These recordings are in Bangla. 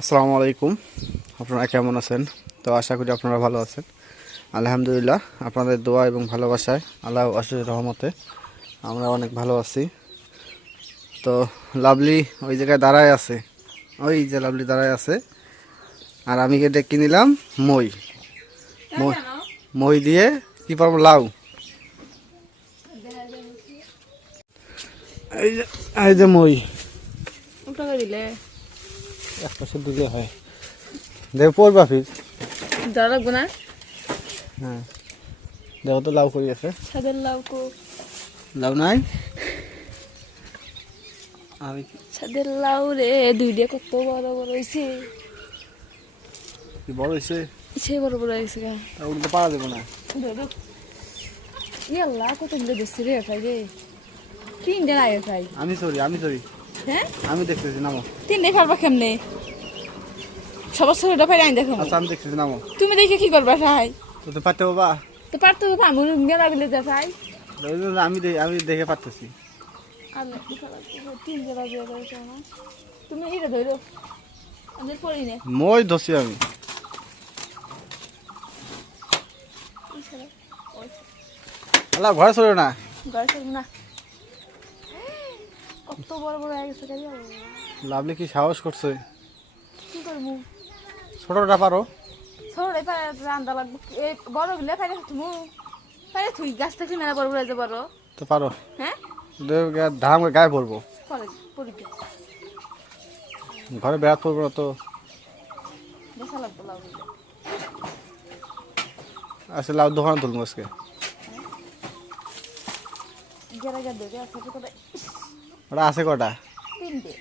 আসসালামু আলাইকুম। আপনারা কেমন আছেন? তো আশা করি আপনারা ভালো আছেন। আলহামদুলিল্লাহ, আপনাদের দোয়া এবং ভালোবাসায় আল্লাহ অশেষ রহমতে আমরা অনেক ভালো আছি। তো লাভলি ওই জায়গায় দাঁড়ায় আছে, ওই যে লাভলি দাঁড়ায় আছে, আর আমি ডেকে নিলাম মই। মই মই দিয়ে কি পারবো, লাউ। এই যে মই দিলে এক পাশে দিলে হয়, দেখো পড়বা ফির। দেওয়া লাগবো না। হ্যাঁ, দেখো তো লাউ করি আছে। ছাদের লাউ কো লাউ নাই। আমি ছাদের লাউ রে দুইটা কত বড় বড় হয়েছে। কি বড় হয়েছে? সে বড় বড় হয়েছে গা। তা উঠতে পারা দেবো না। ধরো ইয়াল্লা কত গুলো ধরছে রে খাই রে। তিনটে নাই খাই। আমি সরি হ্যাঁ আমি দেখতেছি, নামো। তিনটে পারবা কেমনে? সবার ছোটটা পাই আইন দেখো। আচ্ছা আমি দেখতেছি, নামো। তুমি দেখে কি করবা খাই? তো পারতে বাবা, তো পারতো আমি মেলা বিলে যা খাই। আমি দেখে পারতেছি। তিনটে বাজে তুমি এটা ধরো আমি পড়ি নে। মই ধরছি আমি। আল্লাহ ঘরে চলো না। না কত বড় বড় হয়ে গেছে গাড়ি। লাভলি কি সাহস করছে? কি করবো? ছোটটা পারো। সরে পারে রান্দা লাগবে। এই বড় গুলো পারে তুমি পারে তুই গাছ থেকে মেলা বড় বড় যে বড়। তো পারো। হ্যাঁ ধাম গায়ে পড়বো, পরে পড়বি ঘরে বেড়াত পড়বো না তো। বেসা লাগবে লাউ দিলে। আচ্ছা লাউ দোকান তুলবো আজকে। গেরা গা দেবে আছে তো করে ওটা আছে কটা? তিনটে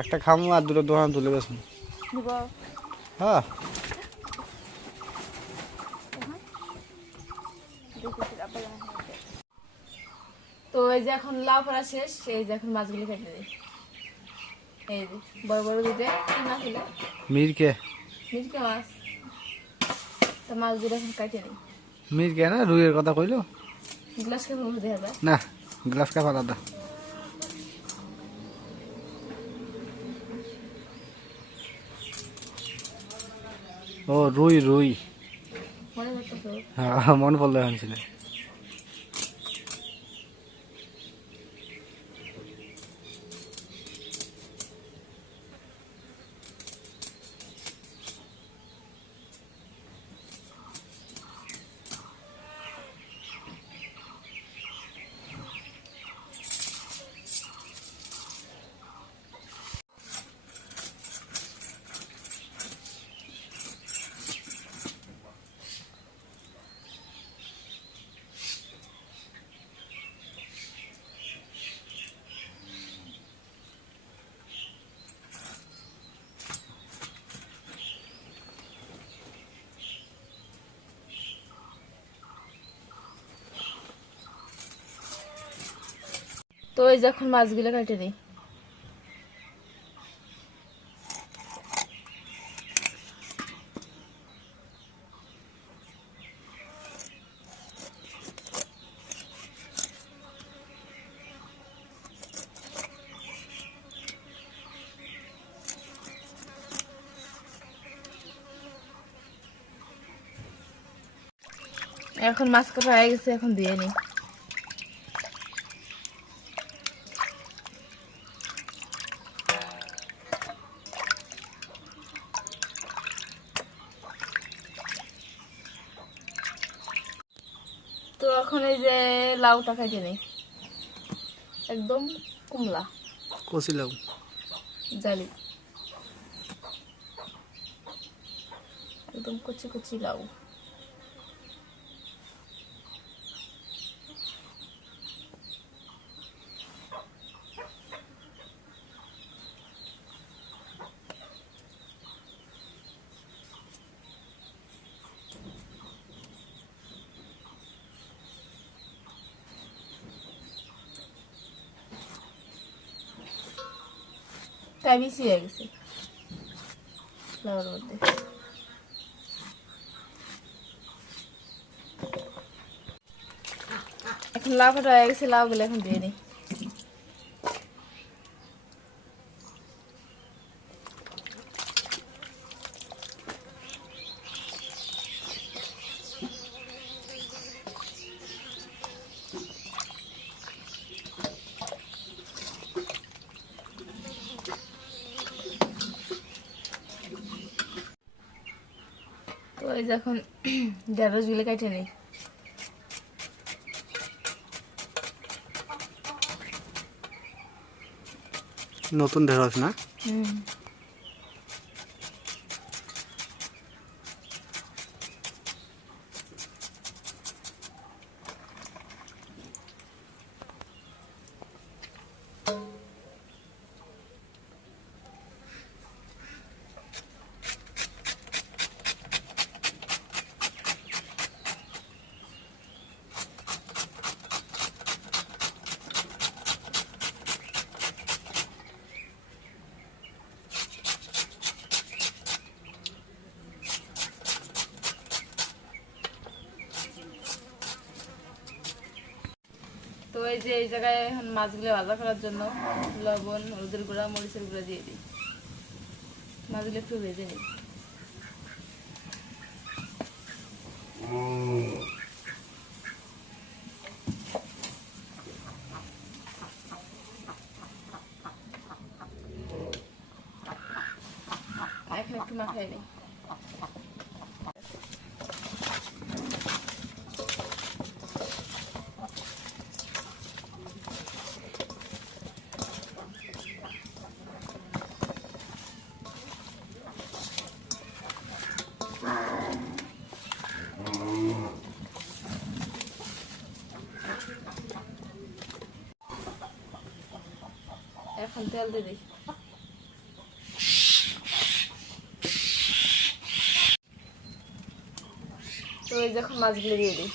একটা খামো আর দুটো দোকান তুলে বেশ। দিব। হ্যাঁ তো এই যে এখন লাউ পড়া শেষ, এই যে এখন মাছগুলি কেটে দিই। এই যে বড় বড় দুটো না খেলে মিরকে মিটকে মাছ। তো মাছগুলো এখন কাটে নিই। মিরকে না রুইয়ের কথা কইলো গ্লাস খেয়ে মুখ দেখা যায়। না, গ্লাস কাপ আলাদা। ও রুই রুই, মনে করতেছো হ্যাঁ মনে পড়লো এখন ছিল। তো এই যে এখন মাছগুলো কেটে নিই। এখন মাছ কাটা হয়ে গেছে, এখন দিয়ে নিই। তো এখন এই যে লাউটা কেটে নিই, একদম কুমলা কচি লাউ। জালি একদম কচি কচি লাউ। তাই বেশি হয়ে গেছে লাউর মধ্যে। এখন লাউ কাটা হয়ে গেছে, লাউগুলো এখন দিয়ে নিই। এই যে এখন ঢেঁড়সগুলো কেটে নেই। নতুন ঢেঁড়স না? তো এই যে এই জায়গায় এখন মাছগুলো ভাজা করার জন্য লবণ, হলুদের গুঁড়া, মরিচের গুঁড়া দিয়ে দিই। মাছগুলো একটু ভেজে নিই। এখন একটু মাখাই নিই। এখন তেল দিয়ে দিই। তো এই যখন মাছগুলো দিয়ে দিই।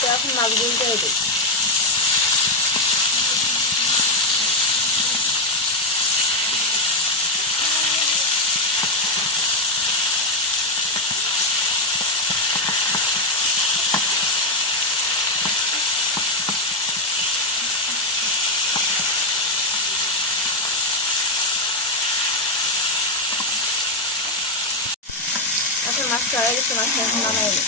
তো এখন মাছগুলো দিয়ে দিই। এখন মাছটা হয়ে গেছে, মাছটা এখন নামাই নিই।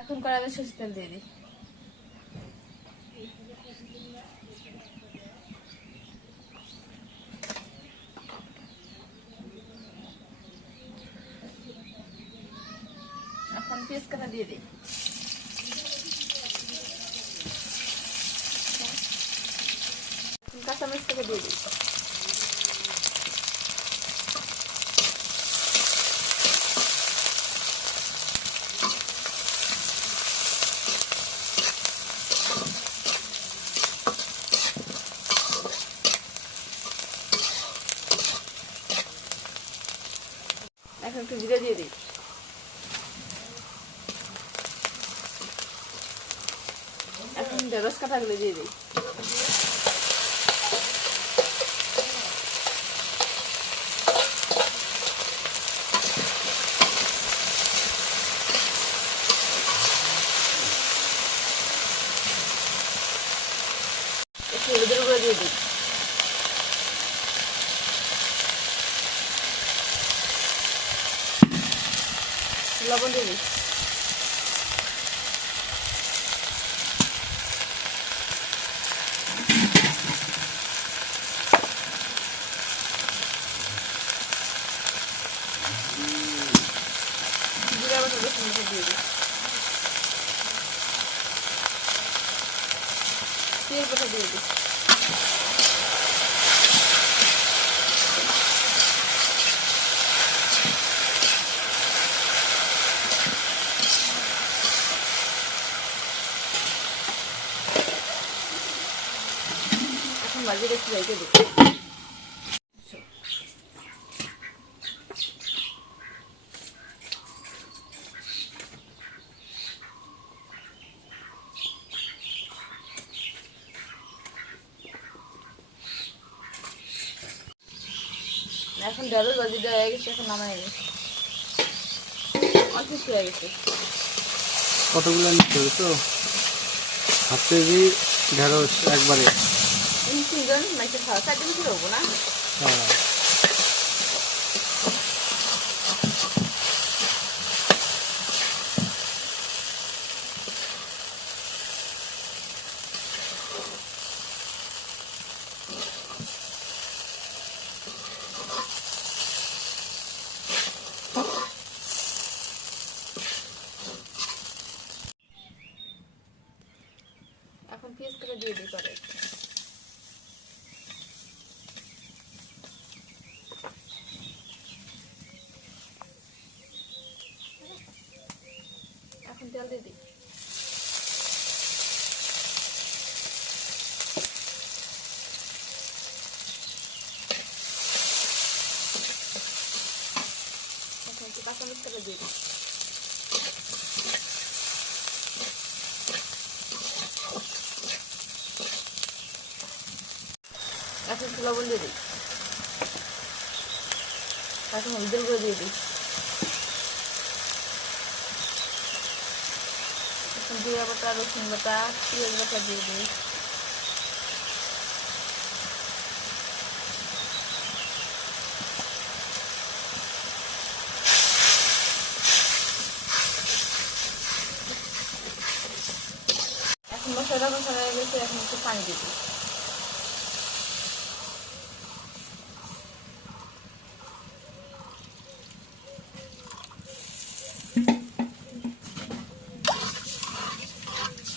এখন কড়াইতে সরষের তেল দিয়ে দিই। এখন পেঁয়াজ কাটা দিয়ে দিই। কাঁচামরিচটাকে দিয়ে দিই। এখন একটু জিরে দিয়ে দিই। এখন ঢেঁড়স কাটাগুলো দিয়ে দিই। একটু হলুদের গুঁড়ো দিয়ে দিই। লবণ দিয়ে দিই। জিরা বাটা রসুন বাটা দিয়ে দিই। তেল বাটা দিয়ে দিই। এখন মাঝে একটু রেখে দিই। এখন ঢেঁড়স ভাজিটা হয়ে গেছে, এখন নামাই নি। অনেক হয়ে গেছে। কতগুলো নিতে হবে তো? হাফ কেজি ঢেঁড়স একবারে। তিনজন মাইকে খাওয়া 4 দিন করে হবো না? হ্যাঁ। এখন পিস করে দিয়ে দিই পরে। এখন তেল দিয়ে দিই। এখন একটু কাঁচামরিচ করে দিয়ে দিই। এখন একটু লবণ দিয়ে দিই। এখন হলুদের গুঁড়ো দিয়ে দিই। এখন জিরা বাটা, রসুন বাটা, পেঁয়াজ বাটা দিয়ে দিই। এখন মশলা কষানো হয়ে গেছে, এখন একটু পানি দিয়ে দিই।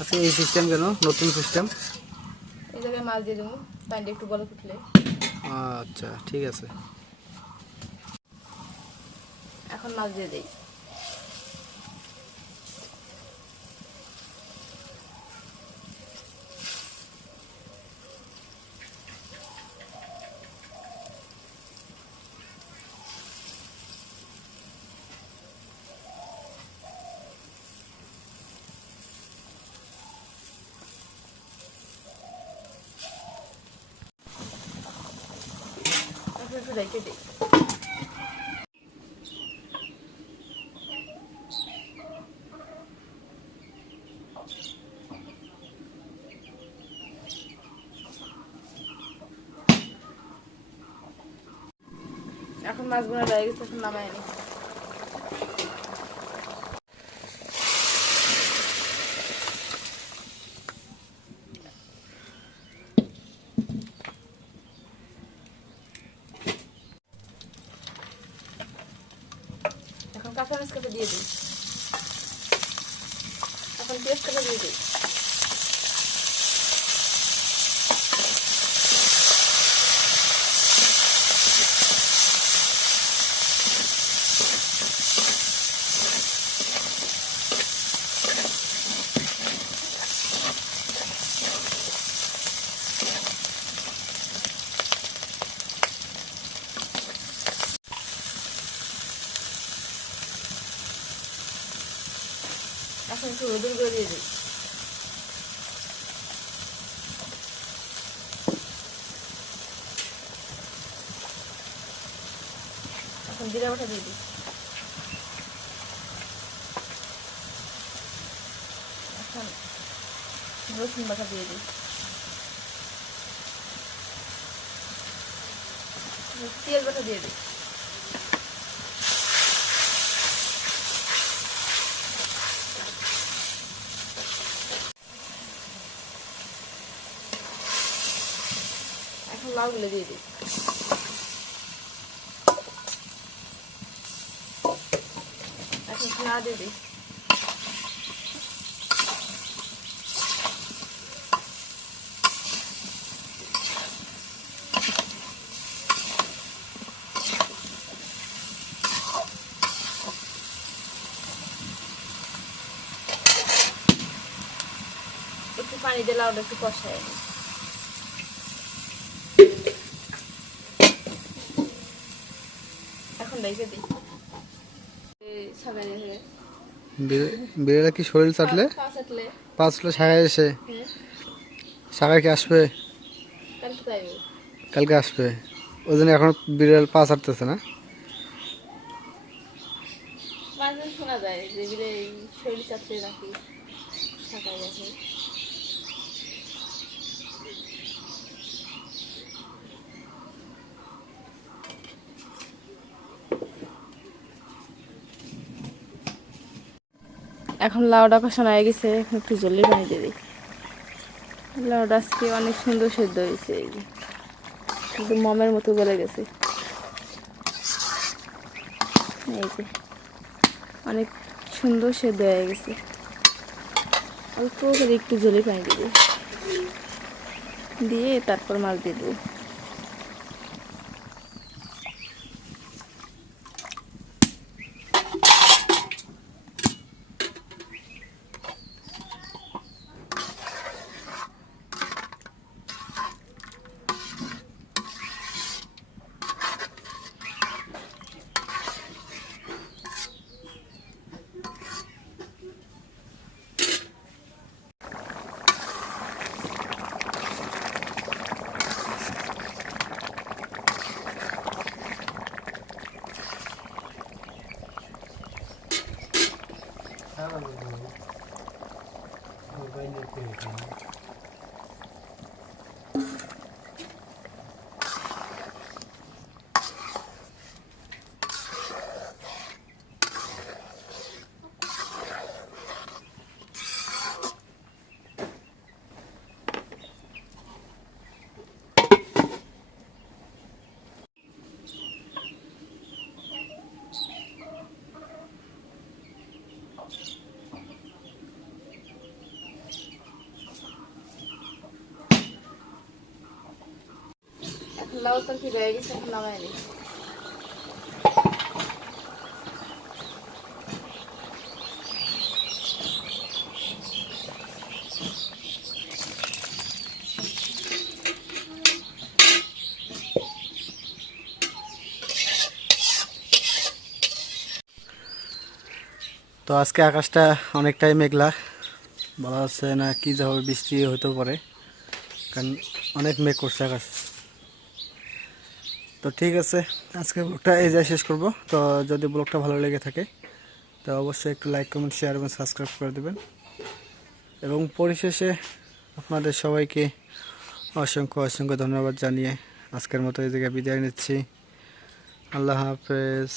আচ্ছা, এই সিস্টেম কেন? নতুন সিস্টেম? এই জায়গায় মাছ দিয়ে দেবো, পানিটা একটু বলে ফুটলে। আচ্ছা, ঠিক আছে। এখন মাছ দিয়ে দিই। একটু রেখে দিই। এখন মাছগুলো রয়ে গেছে, এখন নামাই আনি। এখন কাঁচামরিচ কেটে দিয়ে দিই। এখন পেস্ট কেটে দিয়ে দিই। এখন একটু হলুদের গুঁড়ো দিয়ে দিই। এখন জিরা বাটা দিয়ে দিই। এখন রসুন বাটা দিয়ে দিই। পেঁয়াজ বাটা দিয়ে দিই। এখন লাউগুলো দিয়ে দিই। এখন নাড়া দিয়ে দিই। একটু পানি দিয়ে লাউটা একটু কষাই নিই। এখন রেখে দিই। সাবাই হয়ে বিড়ালে কি শরীর চাটলে? পাঁচাতলে পাঁচটা সাগাই এসে সাগাই কি আসবে? কালকে যাইবে। কালকে আসবে। ও ওই জন্য এখন বিড়াল পা ছাড়তেছে না। মাঝে শোনা যায় যে বিলে শরীর চাপতে নাকি থাকা গেছে। এখন লাউডা কষানো হয়ে গেছে, এখন একটু জলের পানি দিয়ে দিই। লাউডা আজকে অনেক সুন্দর সেদ্ধ হয়েছে, এই যে কিন্তু মমের মতো গলে গেছে। এই যে অনেক সুন্দর সেদ্ধ হয়ে গেছে। অল্প করে একটু জলের পানি দিয়ে দিই, দিয়ে তারপর মাছ দিয়ে দেবো। এখন লাউ তরকারি হয়ে গেছে, এখন নামাই নিই। তো আজকে আকাশটা অনেকটাই মেঘলা, বলা যাচ্ছে না কি যে হবে, বৃষ্টি হতেও পারে, কারণ অনেক মেঘ করছে আকাশ। তো ঠিক আছে, আজকে ব্লগটা এই যা শেষ করব। তো যদি ব্লগটা ভালো লেগে থাকে তো অবশ্যই একটু লাইক, কমেন্ট, শেয়ার এবং সাবস্ক্রাইব করে দেবেন। এবং পরিশেষে আপনাদের সবাইকে অসংখ্য অসংখ্য ধন্যবাদ জানিয়ে আজকের মতো এই জায়গায় বিদায় নিচ্ছি। আল্লাহ হাফেজ।